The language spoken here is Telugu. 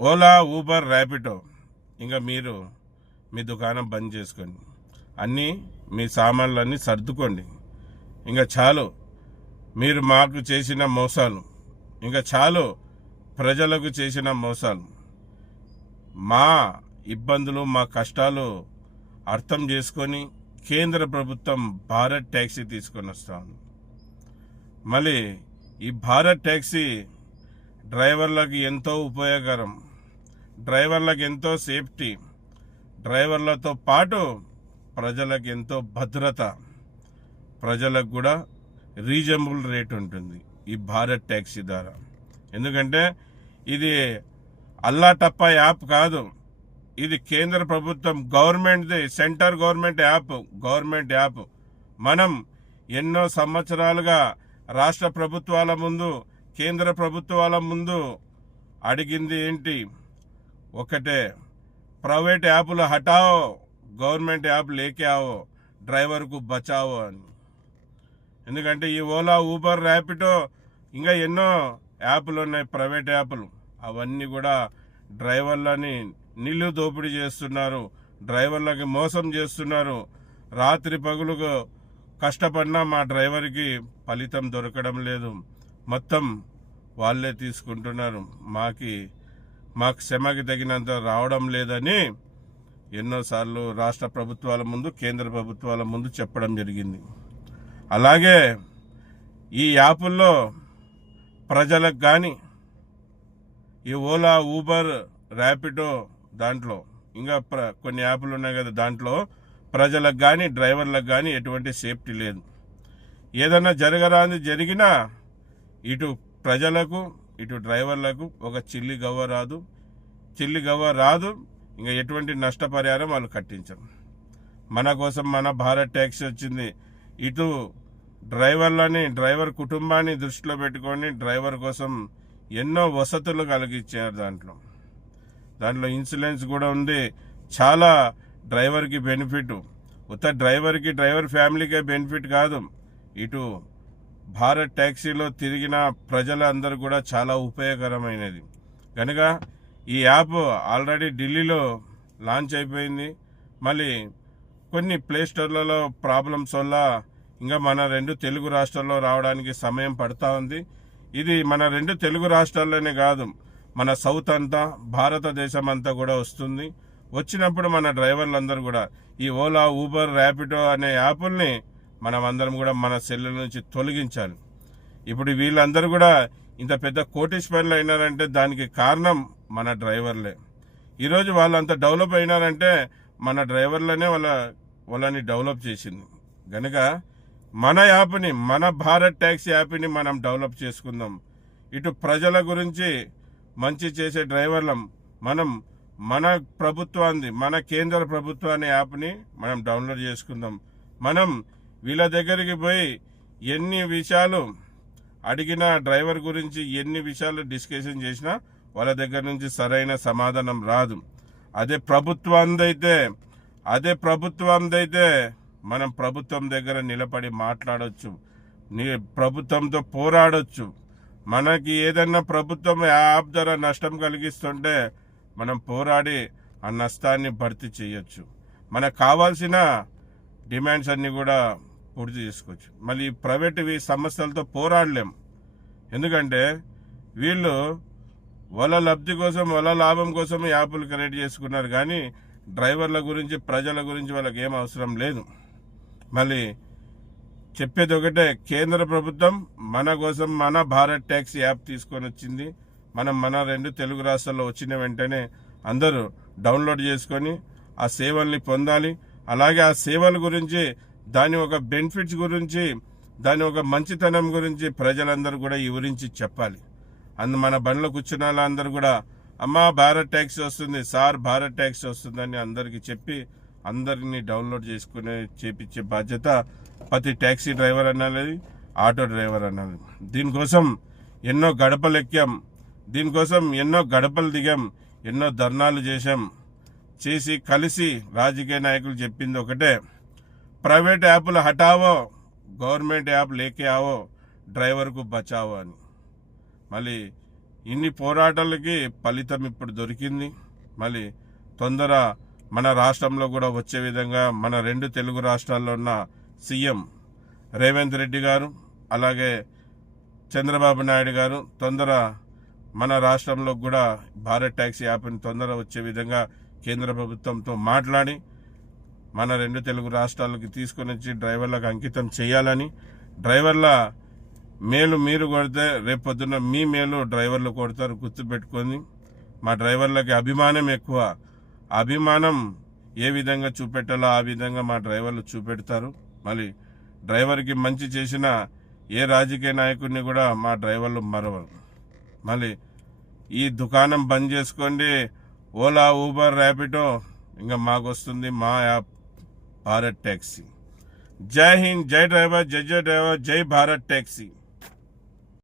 ఓలా, ఊబర్, ర్యాపిడో ఇంకా మీరు మీ దుకాణం బంద్ చేసుకోండి. అన్నీ మీ సామాన్లన్నీ సర్దుకోండి. ఇంకా చాలు మీరు మాకు చేసిన మోసాలు, ఇంకా చాలు ప్రజలకు చేసిన మోసాలు. మా ఇబ్బందులు, మా కష్టాలు అర్థం చేసుకొని కేంద్ర ప్రభుత్వం భారత్ ట్యాక్సీ తీసుకొని వస్తాం. మళ్ళీ ఈ భారత్ ట్యాక్సీ డ్రైవర్లకు ఎంతో ఉపయోగకరం, డ్రైవర్లకు ఎంతో సేఫ్టీ, డ్రైవర్లతో పాటు ప్రజలకు ఎంతో భద్రత, ప్రజలకు కూడా రీజనబుల్ రేట్ ఉంటుంది ఈ భారత్ ట్యాక్సీ ద్వారా. ఎందుకంటే ఇది అల్లాటప్ప యాప్ కాదు, ఇది కేంద్ర ప్రభుత్వం గవర్నమెంట్ది, సెంటర్ గవర్నమెంట్ యాప్. మనం ఎన్నో సంవత్సరాలుగా రాష్ట్ర ప్రభుత్వాల ముందు, కేంద్ర ప్రభుత్వాల ముందు అడిగింది ఏంటి? ఒకటే, ప్రైవేట్ యాప్లు హటావో, గవర్నమెంట్ యాప్ లేకే ఆవో, డ్రైవర్కు బచావో అని. ఎందుకంటే ఈ ఓలా, ఊబర్, ర్యాపిడో ఇంకా ఎన్నో యాప్లు ఉన్నాయి, ప్రైవేట్ యాప్లు. అవన్నీ కూడా డ్రైవర్లని నిల్లు దోపిడీ చేస్తున్నారు, డ్రైవర్లకి మోసం చేస్తున్నారు. రాత్రి పగులుకు కష్టపడినా మా డ్రైవర్కి ఫలితం దొరకడం లేదు, మొత్తం వాళ్ళే తీసుకుంటున్నారు. మాకు శ్రమకి తగినంత రావడం లేదని ఎన్నోసార్లు రాష్ట్ర ప్రభుత్వాల ముందు, కేంద్ర ప్రభుత్వాల ముందు చెప్పడం జరిగింది. అలాగే ఈ యాపుల్లో ప్రజలకు కానీ, ఈ ఓలా, ఊబర్, ర్యాపిడో దాంట్లో ఇంకా కొన్ని యాప్లు ఉన్నాయి కదా, దాంట్లో ప్రజలకు కానీ డ్రైవర్లకు కానీ ఎటువంటి సేఫ్టీ లేదు. ఏదన్నా జరిగినా ఇటు ప్రజలకు ఇటు డ్రైవర్లకు ఒక చిల్లి గవ్వ రాదు. ఇంకా ఎటువంటి నష్టపరిహారం వాళ్ళు కట్టించరు. మన కోసం మన భారత్ ట్యాక్సీ వచ్చింది. ఇటు డ్రైవర్ కుటుంబాన్ని దృష్టిలో పెట్టుకొని డ్రైవర్ కోసం ఎన్నో వసతులు కలిగించారు. దాంట్లో ఇన్సూరెన్స్ కూడా ఉంది. చాలా డ్రైవర్కి బెనిఫిట్, డ్రైవర్ ఫ్యామిలీకే బెనిఫిట్ కాదు, ఇటు భారత్ ట్యాక్సీలో తిరిగిన ప్రజలందరూ కూడా చాలా ఉపయోగకరమైనది. కనుక ఈ యాప్ ఆల్రెడీ ఢిల్లీలో లాంచ్ అయిపోయింది. మళ్ళీ కొన్ని ప్లే స్టోర్లలో ప్రాబ్లమ్స్ వల్ల ఇంకా మన 2 తెలుగు రాష్ట్రాల్లో రావడానికి సమయం పడుతూ ఉంది. ఇది మన 2 తెలుగు రాష్ట్రాల్లోనే కాదు, మన సౌత్ అంతా, భారతదేశం అంతా కూడా వస్తుంది. వచ్చినప్పుడు మన డ్రైవర్లందరూ కూడా ఈ ఓలా, ఊబర్, ర్యాపిడో అనే యాప్ల్ని మనం అందరం కూడా మన సెల్లుల నుంచి తొలగించాలి. ఇప్పుడు వీళ్ళందరూ కూడా ఇంత పెద్ద కోటీశ్వరులు అయినారంటే దానికి కారణం మన డ్రైవర్లే. ఈరోజు వాళ్ళంత డెవలప్ అయినారంటే మన డ్రైవర్లనే వాళ్ళని డెవలప్ చేసింది. గనుక మన యాప్ని, మన భారత్ ట్యాక్సీ యాప్ని మనం డెవలప్ చేసుకుందాం. ఇటు ప్రజల గురించి మంచి చేసే డ్రైవర్లం మనం. మన ప్రభుత్వాన్ని, మన కేంద్ర ప్రభుత్వాన్ని యాప్ని మనం డౌన్లోడ్ చేసుకుందాం. మనం వీళ్ళ దగ్గరికి పోయి ఎన్ని విషయాలు అడిగినా, డ్రైవర్ గురించి ఎన్ని విషయాలు డిస్కషన్ చేసినా వాళ్ళ దగ్గర నుంచి సరైన సమాధానం రాదు. అదే ప్రభుత్వందైతే మనం ప్రభుత్వం దగ్గర నిలబడి మాట్లాడొచ్చు, ప్రభుత్వంతో పోరాడొచ్చు. మనకి ఏదన్నా ప్రభుత్వం యాప్ ద్వారా నష్టం కలిగిస్తుంటే మనం పోరాడి ఆ నష్టాన్ని భర్తీ చేయొచ్చు. మనకు కావాల్సిన డిమాండ్స్ అన్ని కూడా పూర్తి చేసుకోవచ్చు. మళ్ళీ ప్రైవేట్ సంస్థలతో పోరాడలేం. ఎందుకంటే వీళ్ళు వాళ్ళ లబ్ధి కోసం, వాళ్ళ లాభం కోసం యాప్లు క్రియేట్ చేసుకున్నారు. కానీ డ్రైవర్ల గురించి, ప్రజల గురించి వాళ్ళకి ఏం అవసరం లేదు. మళ్ళీ చెప్పేది ఒకటే, కేంద్ర ప్రభుత్వం మన కోసం మన భారత్ ట్యాక్సీ యాప్ తీసుకొని వచ్చింది. మన 2 తెలుగు రాష్ట్రాల్లో వచ్చిన వెంటనే అందరూ డౌన్లోడ్ చేసుకొని ఆ సేవల్ని పొందాలి. అలాగే ఆ సేవల గురించి, దాని ఒక బెనిఫిట్స్ గురించి, దాని ఒక మంచితనం గురించి ప్రజలందరూ కూడా వివరించి చెప్పాలి. మన బండ్లో కూర్చున్న వాళ్ళందరూ కూడా, అమ్మా భారత్ ట్యాక్సీ వస్తుంది, సార్ భారత్ ట్యాక్సీ వస్తుందని అందరికీ చెప్పి అందరినీ డౌన్లోడ్ చేపించే బాధ్యత ప్రతి ట్యాక్సీ డ్రైవర్ అనాలి, ఆటో డ్రైవర్ అనాలి. దీనికోసం ఎన్నో గడపలు ఎక్కాం, దీనికోసం ఎన్నో గడపలు దిగాం, ఎన్నో ధర్నాలు చేసి కలిసి రాజకీయ నాయకులు చెప్పింది ఒకటే, ప్రైవేట్ యాప్లు హటావో, గవర్నమెంట్ యాప్ లేకే ఆవో, డ్రైవర్కు బచావో అని. మళ్ళీ ఇన్ని పోరాటాలకి ఫలితం ఇప్పుడు దొరికింది. మళ్ళీ తొందర మన రాష్ట్రంలో కూడా వచ్చే విధంగా మన 2 తెలుగు రాష్ట్రాల్లో ఉన్న సీఎం రేవంత్ రెడ్డి గారు అలాగే చంద్రబాబు నాయుడు గారు తొందర మన రాష్ట్రంలో కూడా భారత్ ట్యాక్సీ యాప్ని తొందర వచ్చే విధంగా కేంద్ర ప్రభుత్వంతో మాట్లాడి మన 2 తెలుగు రాష్ట్రాలకి తీసుకొని వచ్చి డ్రైవర్లకు అంకితం చేయాలని, డ్రైవర్ల మేలు మీరు కొడితే రేపొద్దున మీ మేలు డ్రైవర్లు కొడతారు. గుర్తుపెట్టుకొని మా డ్రైవర్లకి అభిమానం ఎక్కువ. అభిమానం ఏ విధంగా చూపెట్టాలో ఆ విధంగా మా డ్రైవర్లు చూపెడతారు. మళ్ళీ డ్రైవర్కి మంచి చేసిన ఏ రాజకీయ నాయకుడిని కూడా మా డ్రైవర్లు మరవరు. మళ్ళీ ఈ దుకాణం బంద్ చేసుకోండి. ఓలా, ఊబర్, ర్యాపిడో ఇంకా మాకు వస్తుంది మా యాప్ భారత్ ట్యాక్సీ. జై హింద్, జై డ్రైవర్, జై జై డ్రైవర్, జై భారత్ ట్యాక్సీ.